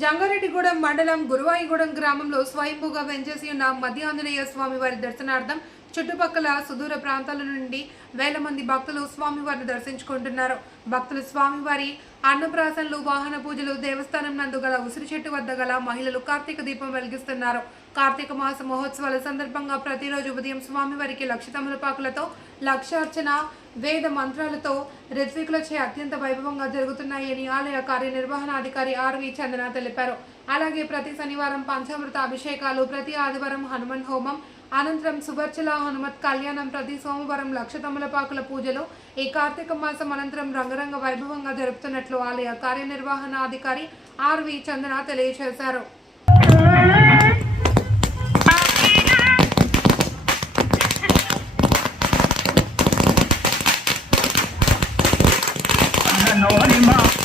జంగారెడ్డిగూడెం మండలం గురువాయిగూడెం గ్రామంలో స్వయంభూగా వెంచేసి ఉన్న మధ్యాంజనేయ స్వామివారి స్వామి వారి దర్శనార్థం చుట్టుపక్కల సుదూర ప్రాంతాల నుండి వేల మంది భక్తులు స్వామివారిని దర్శించుకుంటున్నారు. భక్తులు స్వామివారి అన్నప్రాసనలు వాహన పూజలు దేవస్థానం నందు గల ఉసిరి చెట్టు వద్ద గల మహిళలు కార్తీక దీపం వెలిగిస్తున్నారు. కార్తీక మాస మహోత్సవాల సందర్భంగా ప్రతిరోజు ఉదయం స్వామివారికి లక్ష తమలపాకులతో లక్షార్చన వేద మంత్రాలతో రిత్వికులచే అత్యంత వైభవంగా జరుగుతున్నాయని ఆలయ కార్యనిర్వహణాధికారి ఆర్వి చందన తెలిపారు. అలాగే ప్రతి శనివారం పంచామృత అభిషేకాలు ప్రతి ఆదివారం హనుమన్ హోమం అనంతరం సువర్చల హనుమత్ కళ్యాణం ప్రతి సోమవారం లక్ష తమలపాకుల పూజలు ఈ కార్తీక మాసం అనంతరం రంగరంగ వైభవంగా జరుపుతున్నట్లు ఆలయ కార్యనిర్వహణాధికారి ఆర్వి చందన తెలియజేశారు. స్వామి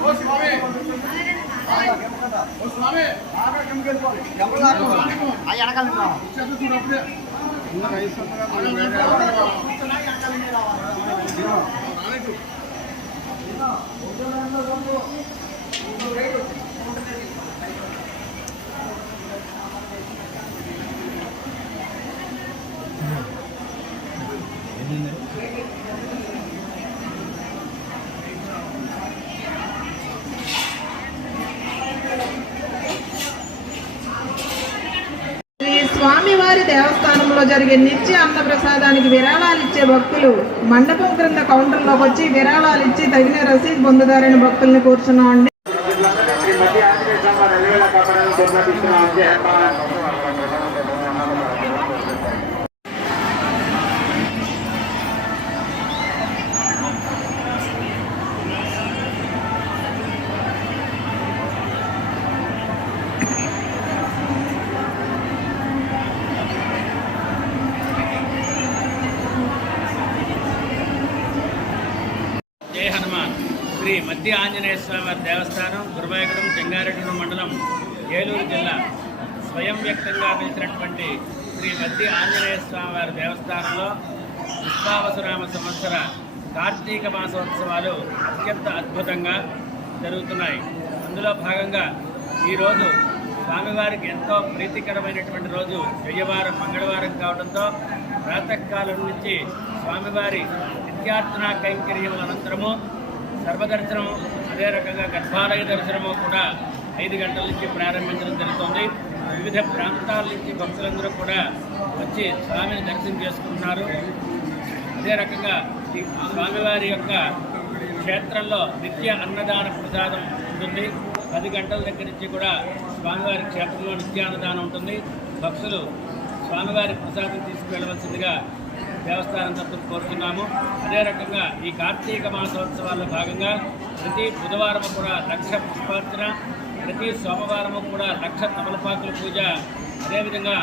ఓ స్వామి ఓ స్వామి చెట్టు చూడప్పుడే శ్రీ స్వామివారి దేవస్థానంలో జరిగే నిత్య అన్న ప్రసాదానికి విరాళాలు ఇచ్చే భక్తులు మండపం క్రింద కౌంటర్లోకి వచ్చి విరాళాలు ఇచ్చి తగిన రసీదు పొందుతారని భక్తుల్ని కూర్చున్నామండి. హనుమాన్. శ్రీ మధ్య ఆంజనేయ స్వామి వారి దేవస్థానం గురువాయగూడెం జంగారెడ్డి మండలం ఏలూరు జిల్లా. స్వయం వ్యక్తంగా పిలిచినటువంటి శ్రీ మధ్య ఆంజనేయ స్వామివారి దేవస్థానంలో విశ్వావసరామ సంవత్సర కార్తీక మాసోత్సవాలు అత్యంత అద్భుతంగా జరుగుతున్నాయి. అందులో భాగంగా ఈరోజు స్వామివారికి ఎంతో ప్రీతికరమైనటువంటి రోజు. జయవారం మంగళవారం కావడంతో ప్రాతకాలం నుంచి స్వామివారి నిత్యార్చన కైంకర్యముల అనంతరము సర్వదర్శనం అదే రకంగా గర్భాలయ దర్శనము కూడా ఐదు గంటల నుంచి ప్రారంభించడం జరుగుతుంది. వివిధ ప్రాంతాల నుంచి భక్తులందరూ కూడా వచ్చి స్వామిని దర్శనం చేసుకుంటున్నారు. అదే రకంగా ఈ స్వామివారి యొక్క క్షేత్రంలో నిత్య అన్నదాన ప్రసాదం ఉంటుంది. పది గంటల దగ్గర నుంచి కూడా స్వామివారి క్షేత్రంలో నిత్యాన్నదానం ఉంటుంది. భక్తులు స్వామివారి ప్రసాదం తీసుకువెళ్ళవలసిందిగా దేవస్థానం తరఫున కోరుతున్నాము. అదే రకంగా ఈ కార్తీక మాసోత్సవాల్లో భాగంగా ప్రతి బుధవారం కూడా లక్ష పుష్పార్చన ప్రతి సోమవారము కూడా లక్ష తమలపాకుల పూజ. అదేవిధంగా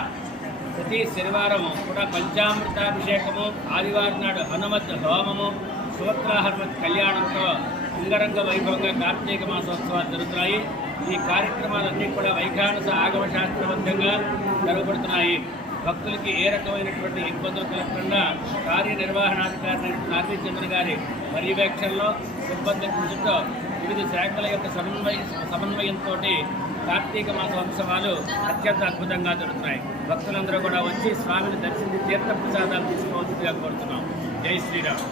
ప్రతి శనివారం కూడా పంచామృతాభిషేకము ఆదివారం నాడు హనుమత్ హోమము సూత్రాహనుమత్ కళ్యాణంతో అంగరంగ వైభవంగా కార్తీక మాసోత్సవాలు జరుగుతున్నాయి. ఈ కార్యక్రమాలన్నీ కూడా వైఖానస ఆగమ శాస్త్రబద్ధంగా జరగబడుతున్నాయి. భక్తులకి ఏ రకమైనటువంటి ఇబ్బందులు కలగకుండా కార్యనిర్వహణాధికారి నాగేచంద్ర గారి పర్యవేక్షణలో సిబ్బంది కృషితో వివిధ శాఖల యొక్క సమన్వయ సమన్వయంతో కార్తీక మాసోత్సవాలు అత్యంత అద్భుతంగా జరుగుతున్నాయి. భక్తులందరూ కూడా వచ్చి స్వామిని దర్శించి తీర్థ ప్రసాదాలు తీసుకోవాల్సిందిగా కోరుతున్నాం. జై శ్రీరామ్.